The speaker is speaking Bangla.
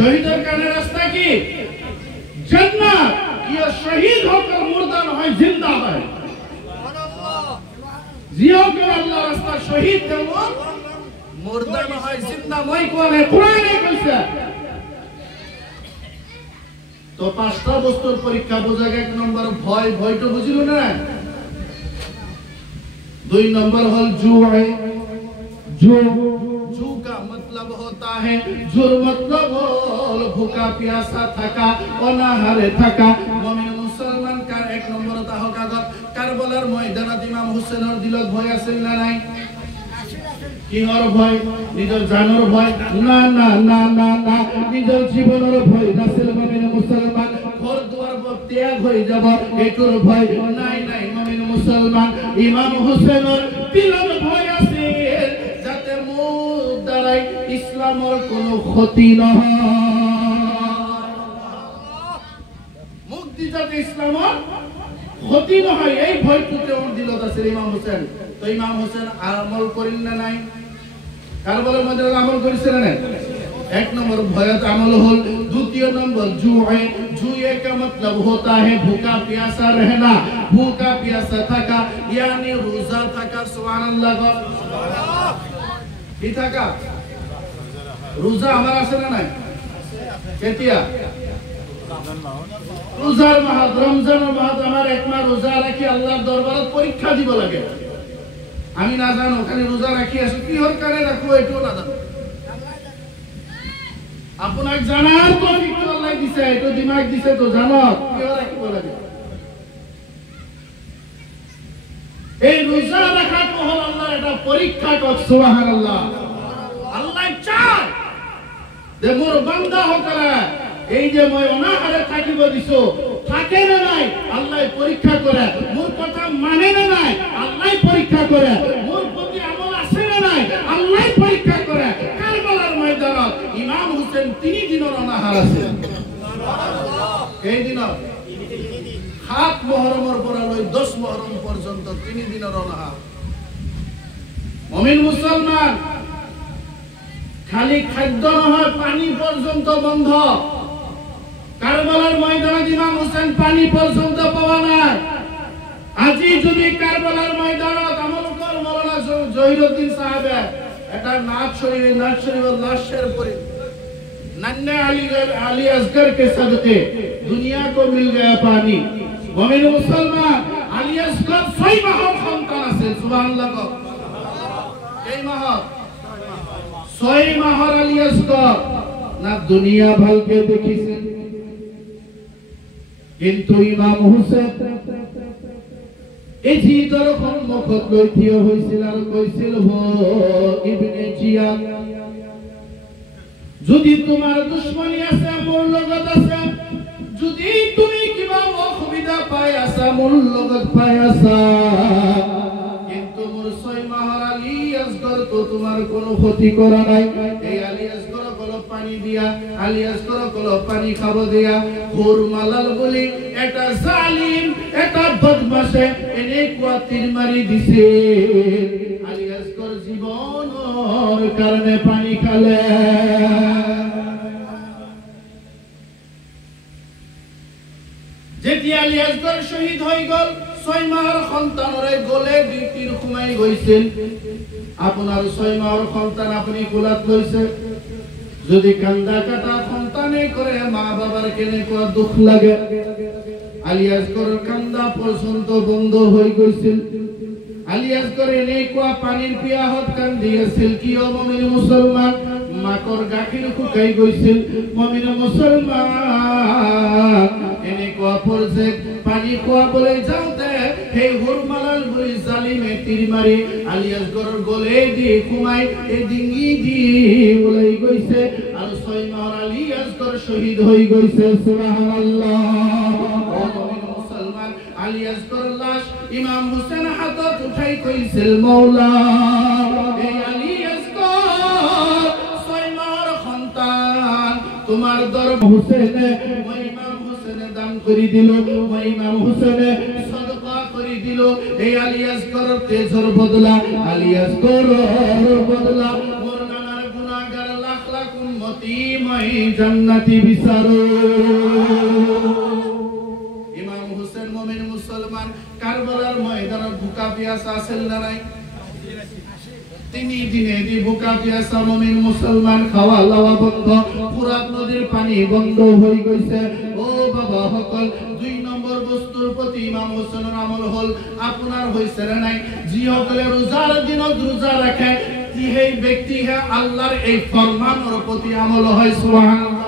शहीदों का रास्ता की जन्नत। ये शहीद होकर मुर्दा नहीं जिंदा है। जियो के अल्लाह रास्ता शहीद के वो मुर्दा नहीं जिंदा मैं कौन है कुरान है कैसे तो पांचटा बस्तुर परीक्षा बुझा गया। एक नंबर भय भय तो बुझिलो ना। दो नंबर हल जू है। जू का मतलब होता है जुर मतलब हल भूखा प्यासा थका अनाहारे थका। मुमिन मुसलमान का एक नंबर होता है कागज কারবালার ময়দানত ইমাম হুসেনের দিলত ভয় আছে না নাই? কিহর ভয়? নিজের জানের ভয় না না না না না নিজের জীবনের ভয় রাসূল মুমিন মুসলমান ঘর দুয়ার ত্যাগ হয়ে যাব এটার ভয় নাই নাই। মুমিন মুসলমান ইমাম হুসেনের দিলত ভয় আছে যাতে মুখ দ্বারাই ইসলামের কোনো ক্ষতি না হয়। মুখ দিয়ে যাতে ইসলামের ক্ষতি না হয় এই ভয়টুকু ওর দিলত আছে ইমাম হোসেন। তো ইমাম হোসেন আমল করেন না নাই? কারবালার মধ্যে আমল করেছেন না? एक नंबर भयत अमल होल। द्वितीय नंबर जुए। जुए का मतलब होता है भूखा प्यासा रहना। भूखा प्यासा थका यानी रोजा थका। सुभान अल्लाह को কি থাকা রোজা আমার আছে না নাই? কেতিয়া রোজার মাস রমজানের মাস আমার এক মাস রোজা রাখি আল্লাহর দরবারে পরীক্ষা দিব লাগে। আমি না জানো খালি রোজা রাখি আসি কি হর কারে রাখবো এটাও না জানো। আপনার জানার তৌফিক আল্লাহ দিছে এটো দিমাগ দিছে তো জানো কি হর রাখবো লাগে। এই রোজা রাখা তো হল আল্লাহর একটা পরীক্ষা কর। সুবহানাল্লাহ। আল্লাহ চায় যে মোর বান্দা হকরা এই যে মই অনাহারে থাকিব দিছো থাকে না নাই আল্লাহ পরীক্ষা করে। মোর কথা মানে না নাই আল্লাহ পরীক্ষা করে। মোর প্রতি আমল আছে না নাই আল্লাহ পরীক্ষা করে। কারবালার ময়দানত ইমাম হোসেন 3 দিনের অনাহার আছে। সুবহানাল্লাহ। এই দিন 7 মুহররমের পরে লই 10 মুহররম পর্যন্ত 3 দিনের অনাহার। মুমিন মুসলমান খালি খাদ্য নহয় পানি পর্যন্ত বন্ধ। কারবালার ময়দানে ইমাম হোসেন পানি পর্যন্ত পাওয়া না। আজি যদি কারবালার ময়দানত আমল কর মাওলানা জহিরুদ্দিন সাহেব এটা নাচ শরীফের লাশের পরে नन्हे अली असगर के सदके दुनिया को मिल गया पानी। मुमिन मुसलमान अली असगर 6 মাহর সন্তান আছে। সুবহানাল্লাহ। এই মাহ 6 মাহর আলী আসগর না দুনিয়া ভালকে দেখিছেন কিন্তু ইমাম হোসেন এই জিদর সম্মুখত লৈ থিয় হৈছিল আৰু কৈছিল হ ইবনে জিয়াদ যদি তোমার দুশ্মনী আছে মোর লগত আছে। যদি তুমি কিবা অসুবিধা পাই আছা মোর লগত পাই আছা কিন্তু মোর 6 মাহর আলী আসগর তো তোমার কোনো ক্ষতি করা নাই। এই আলী আসগর কল পানি দিয়া আলী আসগর কল পানি খাব দিয়া ঘোর মালাল বলি এটা জালিম এটা বদমাশে এনে কোয়া তীর মারি দিছে। আলী আসগর জীবনের কারণে পানি খালে। যেতিয়া আলী আসগর শহীদ হয়ে গেল 6 মাহর সন্তানরে গলে দুই তীর ঘুমাই গৈছিল। আপনার 6 মাহর সন্তান আপনি কোলাত লইছে যদি কান্দা কাটা সন্তানে করে মা বাবার কেনেকুৱা দুখ লাগে। আলী আসগর কান্দা পর্যন্ত বন্ধ হয়ে গৈছিল। আলী আসগর এনেকুৱা পানির পিয়াহত কান্দি আছিল কিয় মুমিন মুসলমান মাকৰ গাখীৰ শুকাই গৈছিল। মুমিন মুসলমান এনেকুৱা পৰ্যায়ত পানী খোৱাবলৈ যাওঁতে সেই হুৰমালাল বুলি জালিমে তীৰ মাৰি আলী আসগৰৰ গলে দি সোমাই এই ডিঙি দি ওলাই গৈছে আৰু 6 মাহৰ আলী আসগৰ শহীদ হৈ গৈছে। সুবহানাল্লাহ। মুমিন মুসলমান আলী আসগৰ লাশ ইমাম হোসেন হাতত উঠাই কৈছিল মওলা এই আলী আসগর 6 মাহৰ সন্তান তোমার দরবারে হোসেনে মই ইমাম হোসেনে দান কৰি দিলো মই ইমাম হোসেনে সদকা কৰি দিলো। এই আলী আসগৰৰ তেজৰ বদলা আলী আসগৰৰ বদলা মোর নানার গুনাহগার লাখ লাখ উম্মতি মই নয় জান্নাতি বিচারো। ইমাম হোসেন মুমিন মুসলমান কারবালার ময়দানে ভুকা পিয়াসা ছিল না নাই? তিনি দিনে দি ভুকা পিয়াসা মুমিন মুসলমান খাওয়া লাওয়া বন্ধ, ফুরাত নদীর পানি বন্ধ হয়ে গেছে। ও বাবা সকল, 2 নম্বর বস্তুর প্রতি ইমাম হোসেনের আমল হল আপনার হইছে না নাই? জি সকলে রোজার দিন রোজা রাখে, সেই ব্যক্তি হে আল্লাহর এই ফরমানের প্রতি আমল হয়। সুবহানাল্লাহ।